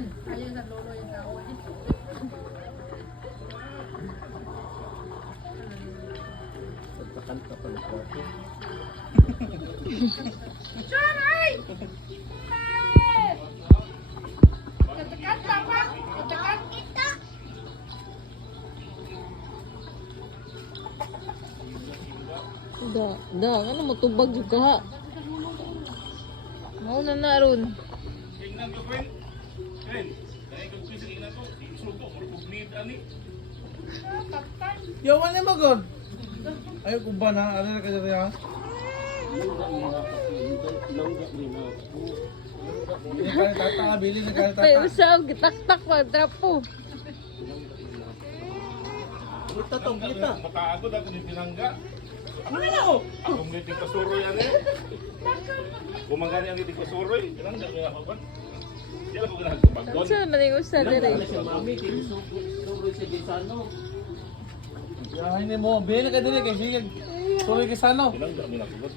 Ayaw sa lolo yung kawan. Pagkakanta pa ng kwarto. Sanay! Katakan pa! Katakan kita! Da, da, ano matubag yung kaha. Mao na na ron. Tingnan ko, friend. Friend, dahil kung pisa tingnan ko, sugo, marupog need, ani. Yawan ni magod. Ayaw ko ba na? Ano na kasi ka na ka ng May usaw, gitaktak pa, trapo. Kita to, kita. Makaagod ako ni Pinangga. Ano na ako? Ako mga tingka suroy, ani. Kumangani ang tingka suroy. Pinangga, may ako ba? Di lang ko ginagawa Ano sa maling usa dere? Yahin ni mo, bili na ka din kay sige. Sorry kay Sano. Pinangga, may nakugot.